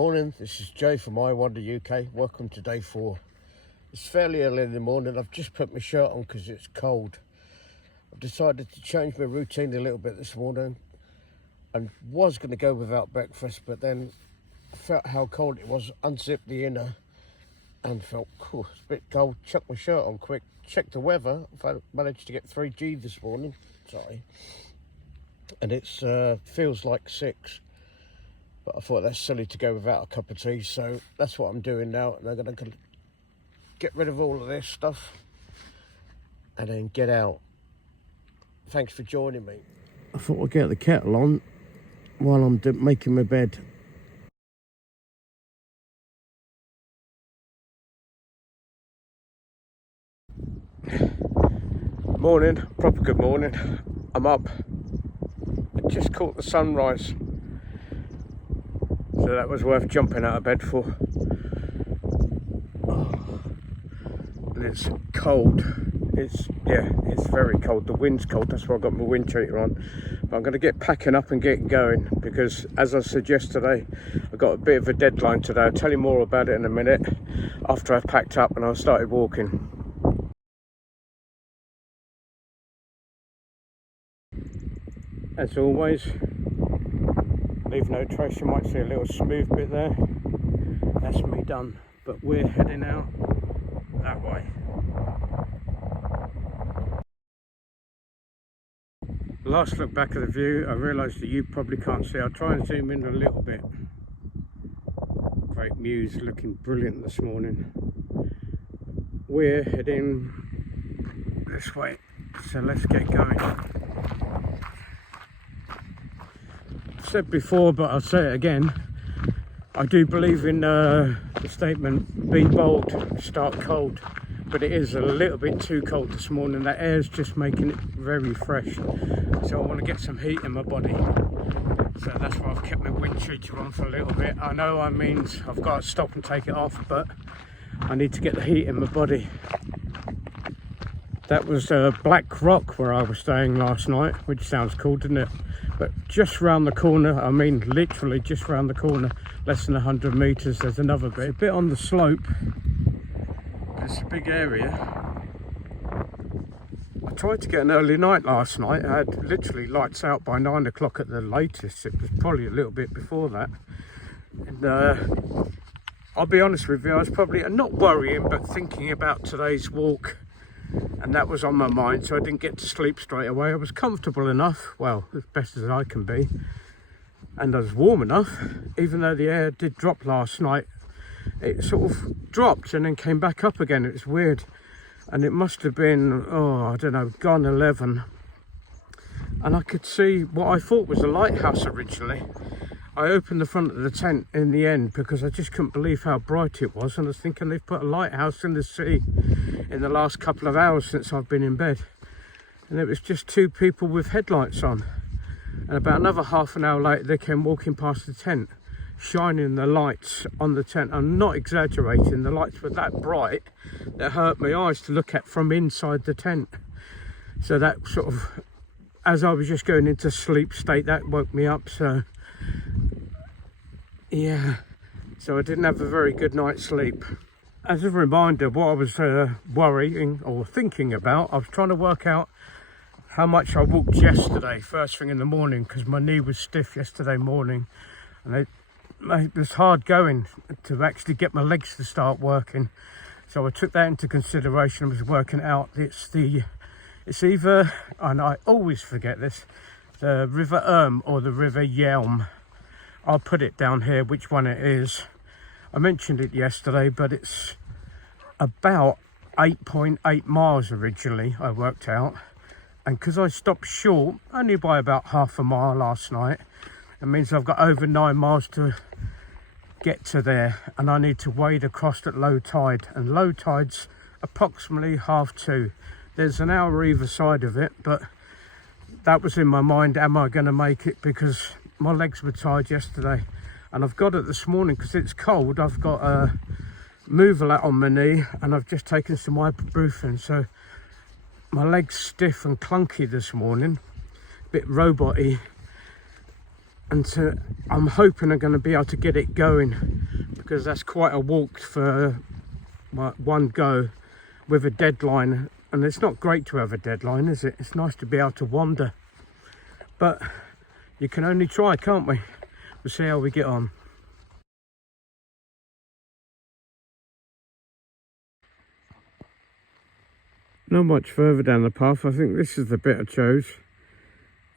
Morning, this is Jay from AONB. Welcome to day 4. It's fairly early in the morning. I've just put my shirt on because it's cold. I've decided to change my routine a little bit this morning and was going to go without breakfast, but then I felt how cold it was, unzipped the inner and felt, cool, it's a bit cold, chucked my shirt on quick, checked the weather. I've managed to get 3G this morning, sorry, and it feels like 6. But I thought that's silly to go without a cup of tea, so that's what I'm doing now. And I'm going to get rid of all of this stuff and then get out. Thanks for joining me. I thought I'd get the kettle on while I'm making my bed. Morning, proper good morning. I'm up. I just caught the sunrise. So that was worth jumping out of bed for. Oh, and it's cold. It's very cold. The wind's cold. That's why I've got my wind cheater on. But I'm going to get packing up and get going because, as I said yesterday, I've got a bit of a deadline today. I'll tell you more about it in a minute after I've packed up and I've started walking. As always, leave no trace. You might see a little smooth bit there. That's me done. But we're heading out that way. Last look back at the view, I realised that you probably can't see. I'll try and zoom in a little bit. Great Mews looking brilliant this morning. We're heading this way, so let's get going. Said before, but I'll say it again. I do believe in the statement, be bold, start cold, but it is a little bit too cold this morning. That air's just making it very fresh, so I want to get some heat in my body. So that's why I've kept my wind cheater on for a little bit. I know that means I've got to stop and take it off, but I need to get the heat in my body. That was Black Rock where I was staying last night, which sounds cool, doesn't it? But just round the corner, I mean literally just round the corner, less than 100 metres, there's another bit. It's a bit on the slope. It's a big area. I tried to get an early night last night. I had literally lights out by 9 o'clock at the latest. It was probably a little bit before that. And I'll be honest with you, I was probably not worrying, but thinking about today's walk. And that was on my mind, so I didn't get to sleep straight away. I was comfortable enough, well, as best as I can be, and I was warm enough. Even though the air did drop last night, it sort of dropped and then came back up again. It was weird, and it must have been, I don't know, gone 11, and I could see what I thought was a lighthouse originally. I opened the front of the tent in the end because I just couldn't believe how bright it was, and I was thinking they've put a lighthouse in the sea in the last couple of hours since I've been in bed, and it was just 2 people with headlights on. And about another half an hour later they came walking past the tent, shining the lights on the tent. I'm not exaggerating, the lights were that bright that hurt my eyes to look at from inside the tent. So that sort of, as I was just going into sleep state, that woke me up. So yeah, so I didn't have a very good night's sleep. As a reminder, what I was worrying or thinking about, I was trying to work out how much I walked yesterday, first thing in the morning, because my knee was stiff yesterday morning, and it was hard going to actually get my legs to start working. So I took that into consideration. I was working out, it's either, and I always forget this, the River or the River Yelm. I'll put it down here which one it is. I mentioned it yesterday, but it's about 8.8 miles originally, I worked out. And because I stopped short, only by about half a mile last night, it means I've got over 9 miles to get to there. And I need to wade across at low tide. And low tide's approximately 2:30. There's an hour either side of it, but that was in my mind, am I going to make it? Because my legs were tired yesterday. And I've got it this morning because it's cold. I've got a Movalat on my knee and I've just taken some ibuprofen. So my leg's stiff and clunky this morning, a bit robot-y. and I'm hoping I'm going to be able to get it going, because that's quite a walk for one go with a deadline, and it's not great to have a deadline, is it? It's nice to be able to wander, but you can only try, can't we? We'll see how we get on. Not much further down the path. I think this is the bit I chose.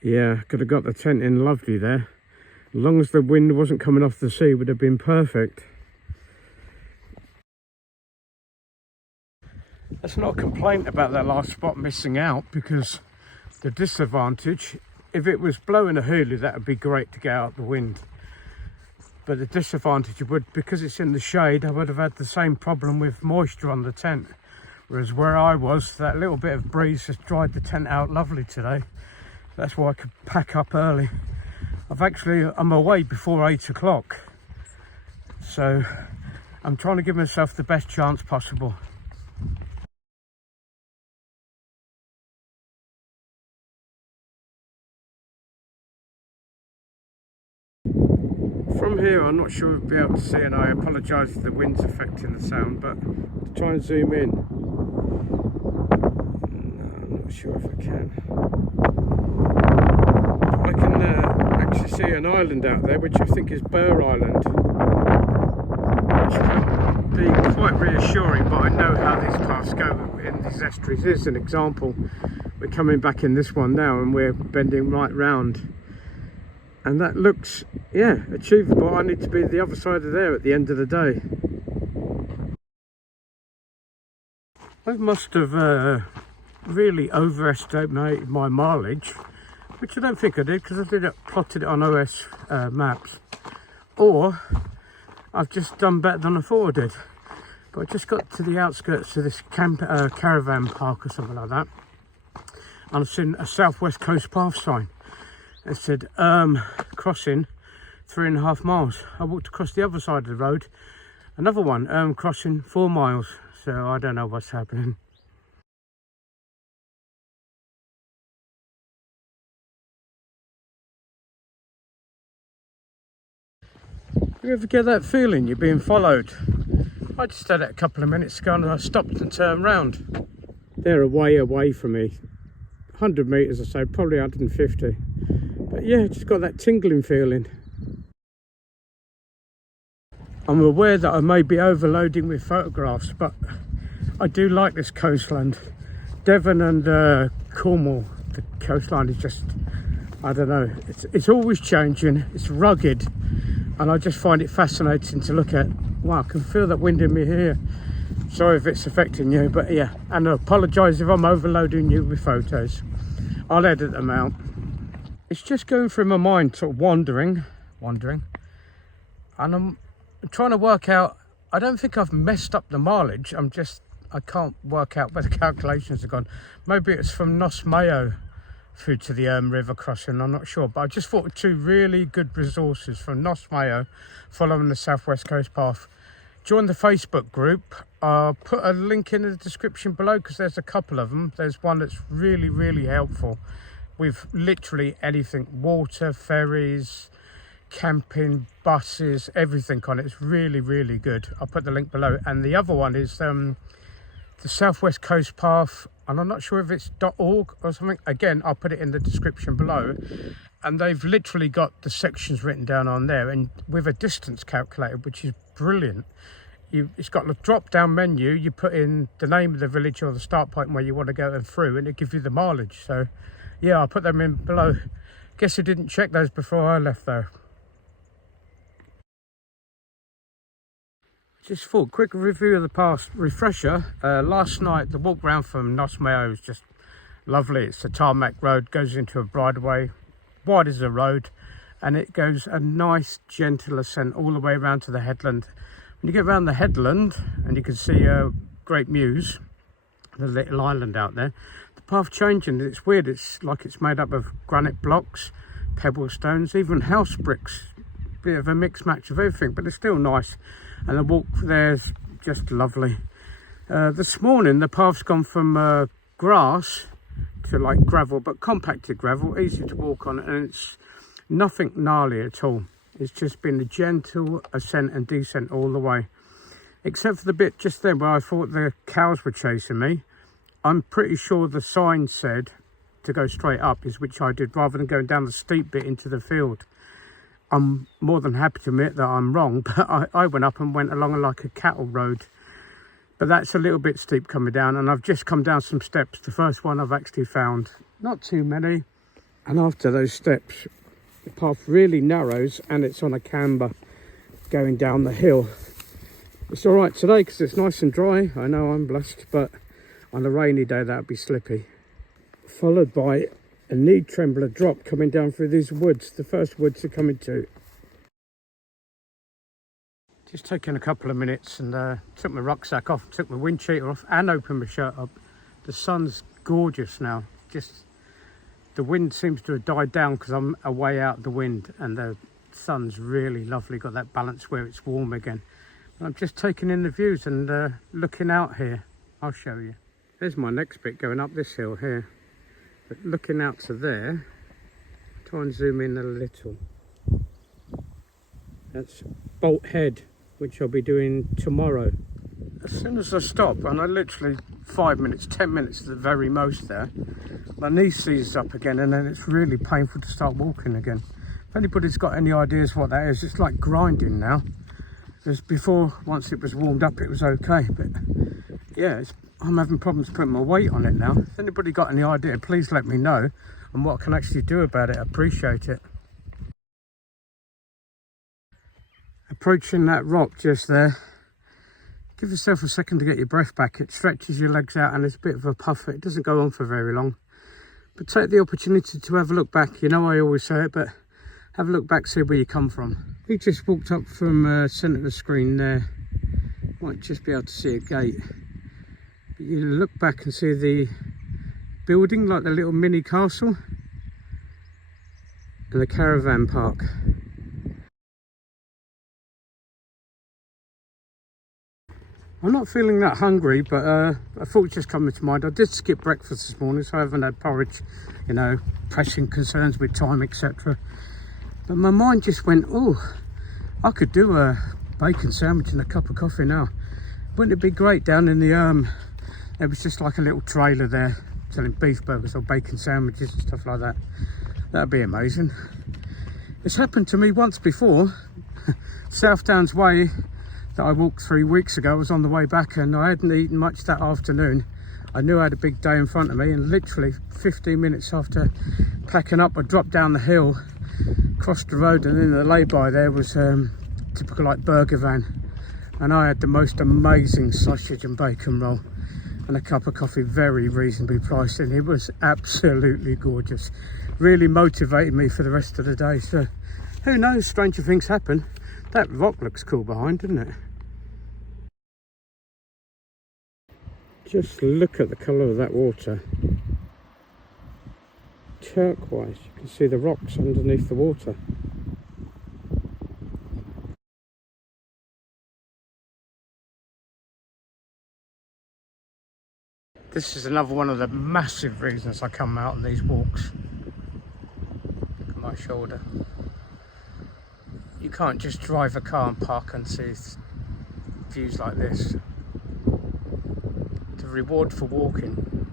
Yeah, could have got the tent in lovely there. As long as the wind wasn't coming off the sea, would have been perfect. That's not a complaint about that last spot missing out, because the disadvantage, if it was blowing a hoolie, that would be great to get out the wind. But the disadvantage would, because it's in the shade, I would have had the same problem with moisture on the tent. Whereas where I was, that little bit of breeze just dried the tent out lovely today. That's why I could pack up early. I'm away before 8 o'clock. So I'm trying to give myself the best chance possible. From here, I'm not sure if we'll be able to see, and I apologise if the wind's affecting the sound, but to try and zoom in. No, I'm not sure if I can. I can actually see an island out there, which I think is Burr Island, which can be quite reassuring, but I know how these paths go in these estuaries. Here's an example. We're coming back in this one now, and we're bending right round. And that looks, yeah, achievable. I need to be the other side of there at the end of the day. I must have really overestimated my mileage, which I don't think I did, because I plotted it on OS maps. Or I've just done better than I thought I did. But I just got to the outskirts of this caravan park or something like that, and I've seen a Southwest Coast Path sign. It said crossing 3.5 miles. I walked across the other side of the road, another one crossing 4 miles. So I don't know what's happening. You ever get that feeling you're being followed? I just had it a couple of minutes ago and I stopped and turned round. They're way away from me. 100 metres or so, probably 150. But yeah, just got that tingling feeling. I'm aware that I may be overloading with photographs, but I do like this coastline. Devon and Cornwall, the coastline is just, I don't know, it's always changing, it's rugged, and I just find it fascinating to look at. Wow, I can feel that wind in me here. Sorry if it's affecting you, but yeah, and I apologise if I'm overloading you with photos. I'll edit them out. It's just going through my mind, sort of wandering, and I'm trying to work out, I don't think I've messed up the mileage, I can't work out where the calculations have gone. Maybe it's from Nos Mayo through to the river crossing, I'm not sure, but I just thought of two really good resources from Nos Mayo following the Southwest Coast Path. Join the Facebook group. I'll put a link in the description below, because there's a couple of them. There's one that's really, really helpful with literally anything: water, ferries, camping, buses, everything on it. It's really, really good. I'll put the link below. And the other one is the Southwest Coast Path, and I'm not sure if it's .org or something. Again, I'll put it in the description below. And they've literally got the sections written down on there, and with a distance calculator, which is brilliant. It's got a drop down menu. You put in the name of the village or the start point where you want to go and through, and it gives you the mileage. So yeah, I'll put them in below. Guess I didn't check those before I left though. Just for a quick review of the past refresher. Last night the walk round from Nos Mayo was just lovely. It's a tarmac road, goes into a bridleway, wide as a road, and it goes a nice gentle ascent all the way around to the headland. When you get around the headland, and you can see Great Mews, the little island out there, the path changing. It's weird, it's like it's made up of granite blocks, pebble stones, even house bricks. Bit of a mixed match of everything, but it's still nice, and the walk there's just lovely. This morning the path's gone from grass to like gravel, but compacted gravel, easy to walk on, and it's Nothing gnarly at all. It's just been a gentle ascent and descent all the way. Except for the bit just then where I thought the cows were chasing me. I'm pretty sure the sign said to go straight up, is which I did, rather than going down the steep bit into the field. I'm more than happy to admit that I'm wrong, but I went up and went along like a cattle road. But that's a little bit steep coming down, and I've just come down some steps. The first one I've actually found, not too many. And after those steps, the path really narrows and it's on a camber going down the hill. It's all right today because it's nice and dry. I know I'm blessed, but on a rainy day that would be slippy. Followed by a knee trembler drop coming down through these woods, the first woods to come into. Just taking a couple of minutes and took my rucksack off, took my wind cheater off and opened my shirt up. The sun's gorgeous now. Just the wind seems to have died down because I'm away out the wind, and the sun's really lovely, got that balance where it's warm again. I'm just taking in the views and looking out here. I'll show you. There's my next bit going up this hill here. But looking out to there, try and zoom in a little. That's Bolt Head, which I'll be doing tomorrow. As soon as I stop, and I literally 5 minutes, 10 minutes at the very most there, my knee seizes up again, and then it's really painful to start walking again. If anybody's got any ideas what that is, it's like grinding now. Because before, once it was warmed up, it was okay, but yeah, I'm having problems putting my weight on it now. If anybody got any idea, please let me know, and what I can actually do about it. I appreciate it. Approaching that rock just there. Give yourself a second to get your breath back. It stretches your legs out and it's a bit of a puff. It doesn't go on for very long. But take the opportunity to have a look back. You know I always say it, but have a look back, see where you come from. We just walked up from centre of the screen there. Might just be able to see a gate. But you look back and see the building, like the little mini castle. And the caravan park. I'm not feeling that hungry, but a thought just coming to mind. I did skip breakfast this morning, so I haven't had porridge, you know, pressing concerns with time, etc. But my mind just went, oh, I could do a bacon sandwich and a cup of coffee now. Wouldn't it be great down in the there was just like a little trailer there selling beef burgers or bacon sandwiches and stuff like that. That'd be amazing. It's happened to me once before. South Downs Way that I walked 3 weeks ago, I was on the way back and I hadn't eaten much that afternoon. I knew I had a big day in front of me, and literally 15 minutes after packing up, I dropped down the hill, crossed the road, and in the lay-by there was typical like burger van, and I had the most amazing sausage and bacon roll and a cup of coffee, very reasonably priced, and it was absolutely gorgeous. Really motivated me for the rest of the day. So who knows, stranger things happen. That rock looks cool behind, doesn't it? Just look at the colour of that water. Turquoise. You can see the rocks underneath the water. This is another one of the massive reasons I come out on these walks. Look at my shoulder. You can't just drive a car and park and see views like this. The reward for walking.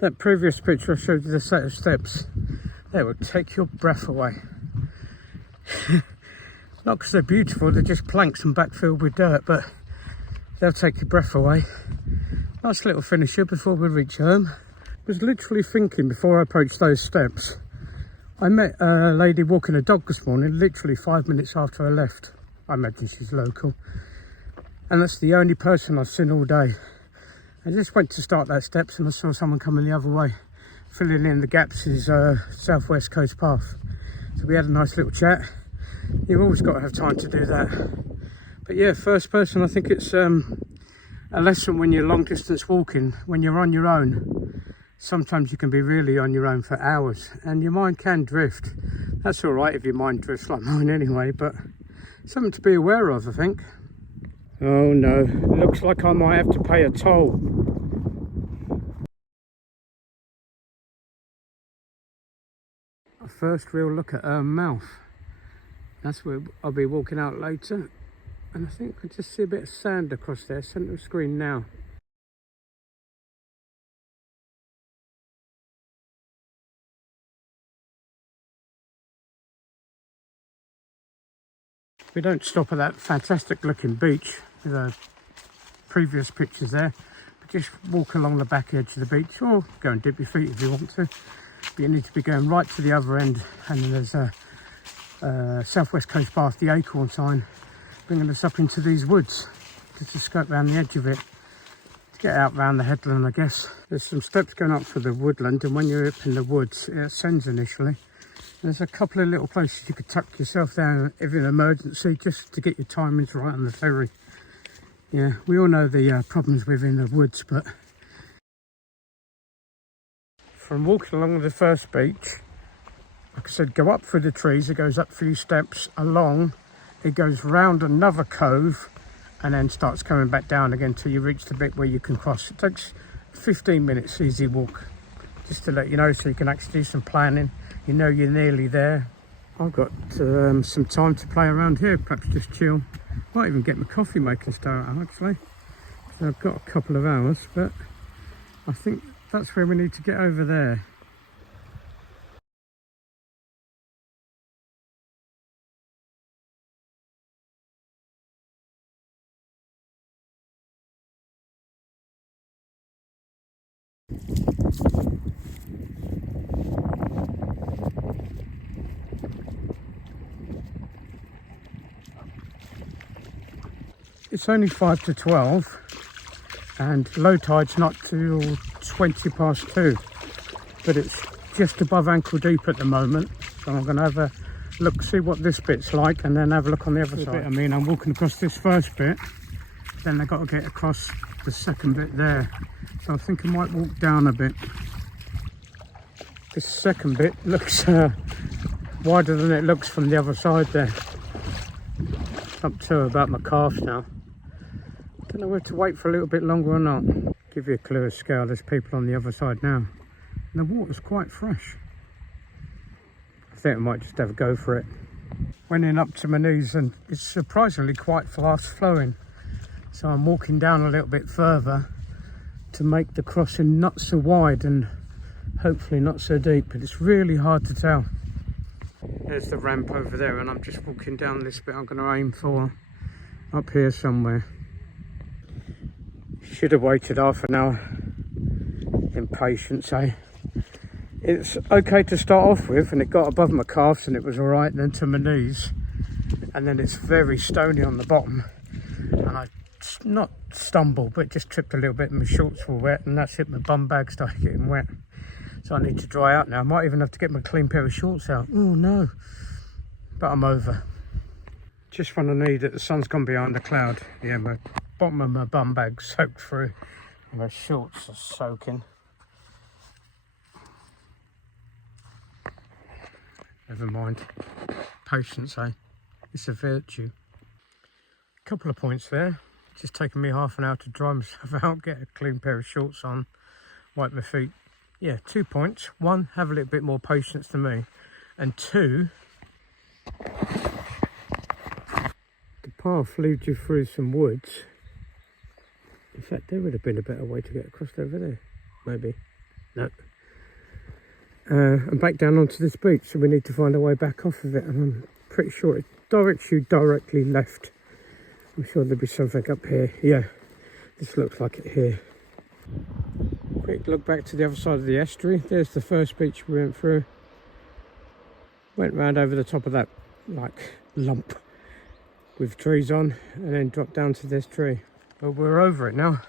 That previous picture I showed you, the set of steps, they will take your breath away. Not because they're beautiful, they're just planks and backfilled with dirt, but they'll take your breath away. Nice little finisher before we reach home. I was literally thinking before I approached those steps. I met a lady walking a dog this morning, literally 5 minutes after I left. I imagine she's local. And that's the only person I've seen all day. I just went to start those steps and I saw someone coming the other way, filling in the gaps is Southwest Coast Path. So we had a nice little chat. You've always got to have time to do that. But yeah, first person, I think it's a lesson when you're long distance walking, when you're on your own. Sometimes you can be really on your own for hours and your mind can drift. That's all right if your mind drifts like mine anyway, but something to be aware of, I think. Oh no, looks like I might have to pay a toll. first real look at mouth. That's where I'll be walking out later. And I think I just see a bit of sand across there, centre of screen now. We don't stop at that fantastic looking beach with the previous pictures there, but just walk along the back edge of the beach, or go and dip your feet if you want to. But you need to be going right to the other end, and then there's a southwest coast path, the acorn sign, bringing us up into these woods, just to scope around the edge of it, to get out round the headland, I guess. There's some steps going up for the woodland, and when you're up in the woods, it ascends initially. There's a couple of little places you could tuck yourself down if in an emergency, just to get your timings right on the ferry. Yeah, we all know the problems within the woods, but from walking along the first beach, like I said, go up through the trees, it goes up a few steps along, it goes round another cove, and then starts coming back down again till you reach the bit where you can cross. It takes 15 minutes easy walk, just to let you know, so you can actually do some planning. You know you're nearly there. I've got some time to play around here, perhaps just chill. Might even get my coffee making started actually. So I've got a couple of hours, but I think that's where we need to get over there. It's only 5 to 12 and low tide's not till 20 past 2, but it's just above ankle deep at the moment. So I'm going to have a look, see what this bit's like, and then have a look on the other side. I mean, I'm walking across this first bit, then I've got to get across the second bit there. So I think I might walk down a bit. This second bit looks wider than it looks from the other side there. Up to about my calf now. Don't know whether to wait for a little bit longer or not. Give you a clue of scale, there's people on the other side now. And the water's quite fresh. I think I might just have a go for it. Went in up to my knees and it's surprisingly quite fast flowing. So I'm walking down a little bit further to make the crossing not so wide and hopefully not so deep, but it's really hard to tell. There's the ramp over there, and I'm just walking down this bit. I'm going to aim for up here somewhere. Should have waited half an hour. Impatience, eh? It's okay to start off with, and it got above my calves and it was alright, then to my knees, and then it's very stony on the bottom, and I not stumbled but just tripped a little bit and my shorts were wet, and that's it, my bum bag started getting wet. So I need to dry out now. I might even have to get my clean pair of shorts out. Oh no. But I'm over. Just when I need it, the sun's gone behind the cloud. Yeah, my bottom of my bum bag soaked through. My shorts are soaking. Never mind. Patience, eh? It's a virtue. A couple of points there. Just taken me half an hour to dry myself out, get a clean pair of shorts on, wipe my feet. Yeah, 2 points. One, have a little bit more patience than me. And two, the path leads you through some woods. In fact, there would have been a better way to get across over there. Maybe. No. And back down onto this beach, so we need to find a way back off of it. And I'm pretty sure it directs you directly left. I'm sure there'll be something up here. Yeah, this looks like it here. Quick look back to the other side of the estuary. There's the first beach we went through. Went round over the top of that like lump with trees on, and then dropped down to this tree. But we're over it now.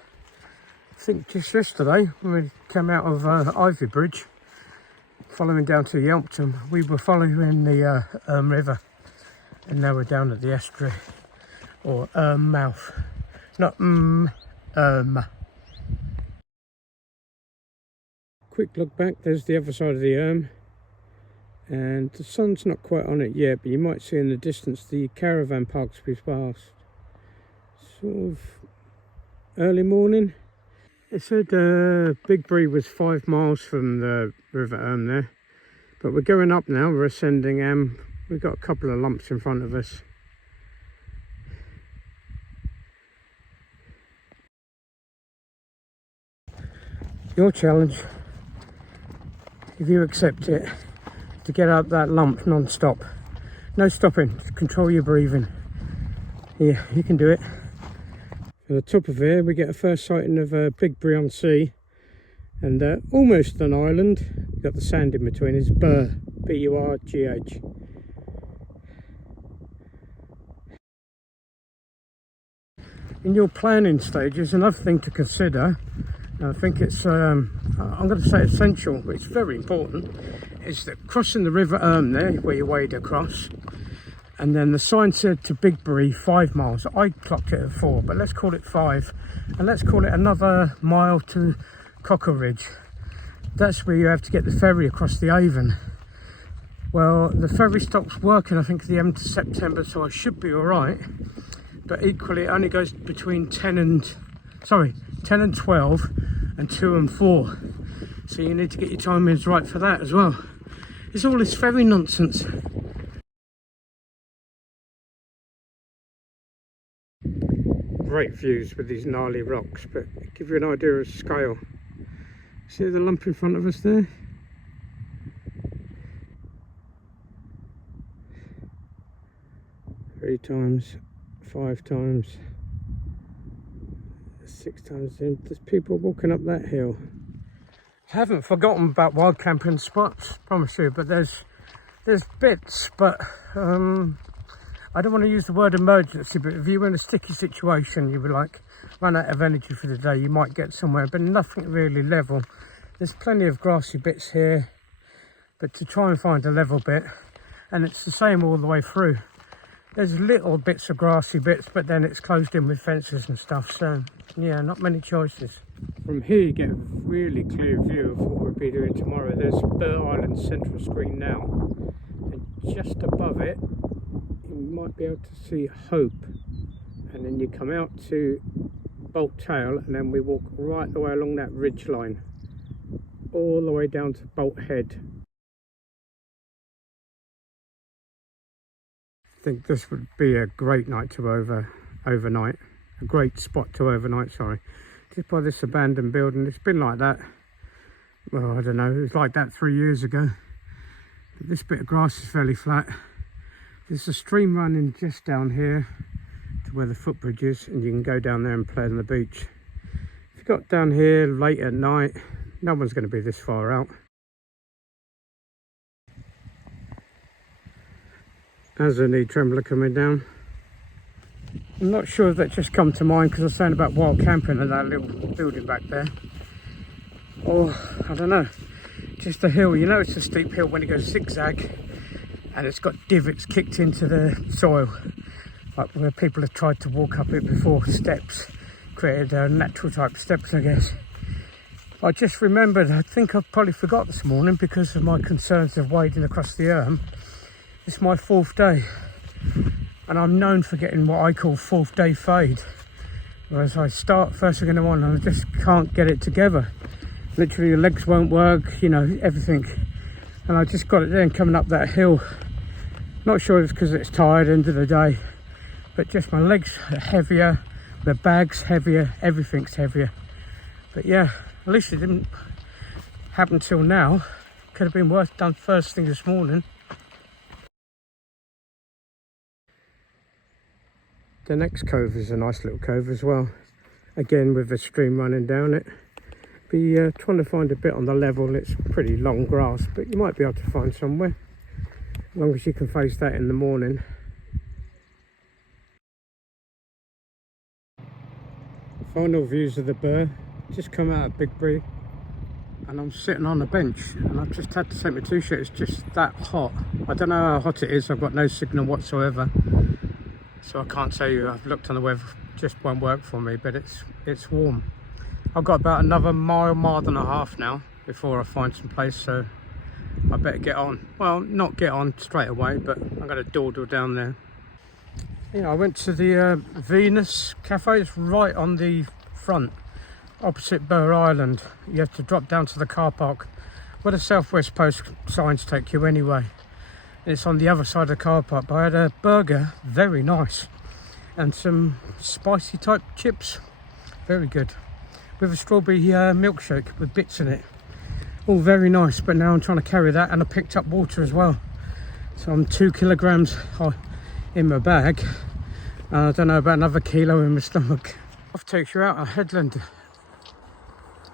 I think just yesterday when we came out of Ivy Bridge, following down to Yelpton, we were following the river, and now we're down at the estuary, or mouth. Not Quick look back, there's the other side of the and the sun's not quite on it yet, but you might see in the distance the caravan parks we've passed. Sort of early morning. It said Big Bree was 5 miles from the River there, But we're going up now, we're ascending. We've got a couple of lumps in front of us. Your challenge, if you accept it, to get up that lump non-stop. No stopping, just control your breathing. Yeah, you can do it. At the top of here we get a first sighting of Big Brion Sea, and almost an island. You've got the sand in between. It's Burgh, B-U-R-G-H. In your planning stages, another thing to consider, I think it's, I'm going to say essential, but it's very important, is that crossing the River there, where you wade across, and then the sign said to Bigbury 5 miles. I clocked it at 4, but let's call it 5, and let's call it another mile to Cockeridge. That's where you have to get the ferry across the Avon. Well, the ferry stops working, I think, at the end of September, so I should be all right. But equally, it only goes between 10 and 12 and 2 and 4. So you need to get your timings right for that as well. It's all this ferry nonsense. Great views with these gnarly rocks, but give you an idea of scale. See the lump in front of us there? Three times, 5 times, 6 times. There's people walking up that hill. I haven't forgotten about wild camping spots, promise you, but there's bits, but I don't want to use the word emergency, but if you're in a sticky situation, you would like run out of energy for the day, you might get somewhere, but nothing really level. There's plenty of grassy bits here, but to try and find a level bit, and it's the same all the way through. There's little bits of grassy bits, but then it's closed in with fences and stuff, so yeah, not many choices. From here you get a really clear view of what we'll be doing tomorrow. There's Burgh Island central screen now, and just above it you might be able to see Hope, and then you come out to Bolt Tail, and then we walk right the way along that ridge line all the way down to Bolt Head. I think this would be a great night to overnight, a great spot to overnight, sorry. Just by this abandoned building. It's been like that, well, I don't know, it was like that 3 years ago. But this bit of grass is fairly flat. There's a stream running just down here to where the footbridge is, and you can go down there and play on the beach. If you got down here late at night, no one's going to be this far out. There's a knee trembler coming down. I'm not sure if that just come to mind because I was saying about wild camping and that little building back there. Or, I don't know, just a hill. You know it's a steep hill when it goes zigzag, and it's got divots kicked into the soil, like where people have tried to walk up it before. Steps, created natural type steps, I guess. I just remembered, I think I probably forgot this morning because of my concerns of wading across the It's my 4th day, and I'm known for getting what I call 4th day fade. Whereas I start first thing in the morning and I just can't get it together. Literally your legs won't work, you know, everything. And I just got it there and coming up that hill. Not sure it's because it's tired end of the day, but just my legs are heavier, the bag's heavier, everything's heavier. But yeah, at least it didn't happen till now. Could have been worse done first thing this morning. The next cove is a nice little cove as well. Again with the stream running down it. Be trying to find a bit on the level. It's pretty long grass, but you might be able to find somewhere. As long as you can face that in the morning. Final views of the Burgh. Just come out of Bigbury, and I'm sitting on a bench, and I've just had to take my t-shirt. It's just that hot. I don't know how hot it is. I've got no signal whatsoever, so I can't tell you. I've looked on the weather, just won't work for me, but it's warm. I've got about another mile and a half now before I find some place, so I better get on. Well, not get on straight away, but I'm going to dawdle down there. Yeah, I went to the Venus Cafe. It's right on the front, opposite Burgh Island. You have to drop down to the car park where the Southwest Post signs take you anyway. It's on the other side of the car park, but I had a burger, very nice, and some spicy type chips, very good, with a strawberry milkshake with bits in it. All very nice, but now I'm trying to carry that, and I picked up water as well. So I'm 2 kilograms in my bag, and I don't know, about another kilo in my stomach. Off takes you out a headland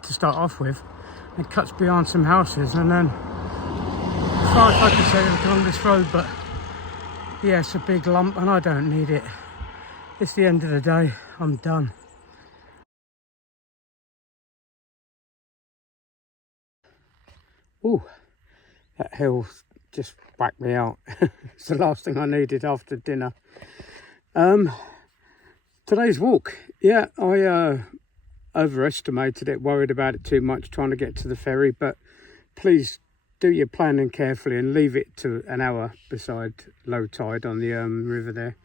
to start off with. It cuts behind some houses, and then as far as I can say, it's along this road, but yeah, it's a big lump and I don't need it. It's the end of the day, I'm done. Ooh, that hill just whacked me out. It's the last thing I needed after dinner. Today's walk, yeah, I overestimated it, worried about it too much, trying to get to the ferry, but please do your planning carefully and leave it to an hour beside low tide on the river there.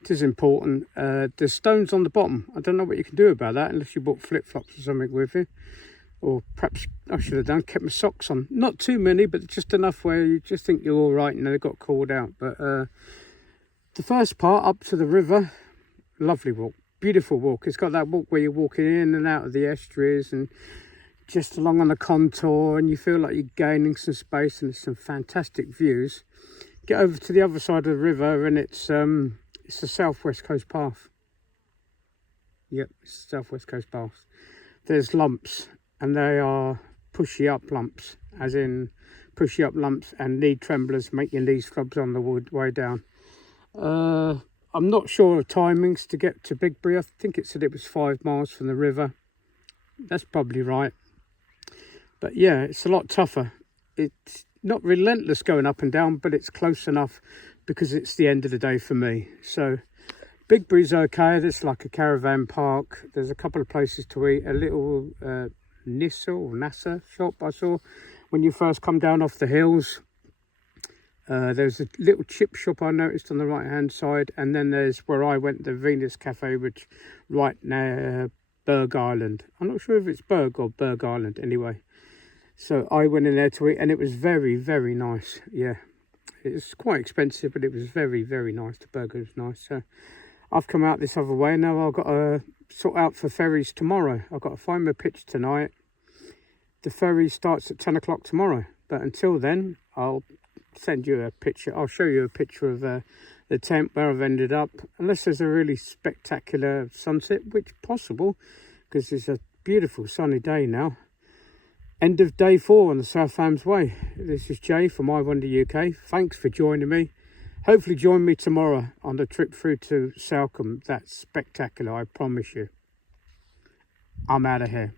It is important. There's stones on the bottom. I don't know what you can do about that unless you bought flip-flops or something with you. Or perhaps I should have done, kept my socks on. Not too many, but just enough where you just think you're all right, and they got called out. But the first part up to the river, lovely walk, beautiful walk. It's got that walk where you're walking in and out of the estuaries and just along on the contour, and you feel like you're gaining some space, and there's some fantastic views. Get over to the other side of the river, and it's the Southwest Coast Path. Yep, it's the Southwest Coast Path. There's lumps, and they are pushy up lumps, as in pushy up lumps and knee tremblers, make your knees flubs on the way down. I'm not sure of timings to get to Bigbury. I think it said it was 5 miles from the river. That's probably right. But yeah, it's a lot tougher. It's not relentless going up and down, but it's close enough because it's the end of the day for me. So Bigbury's okay. There's like a caravan park. There's a couple of places to eat. A little Nissa shop I saw when you first come down off the hills. There's a little chip shop I noticed on the right hand side, and then there's where I went, the Venus Cafe, which right near Berg Island. I'm not sure if it's Berg or Berg Island anyway. So I went in there to eat, and it was very, very nice. Yeah, it's quite expensive, but it was very, very nice. The burger was nice. So I've come out this other way. Now I've got to sort out for ferries tomorrow. I've got to find my pitch tonight. The ferry starts at 10 o'clock tomorrow. But until then, I'll send you a picture. I'll show you a picture of the tent where I've ended up. Unless there's a really spectacular sunset, which possible, because it's a beautiful sunny day now. End of day 4 on the South Hams Way. This is Jay from iWonderUK. Thanks for joining me. Hopefully join me tomorrow on the trip through to Salcombe. That's spectacular, I promise you. I'm out of here.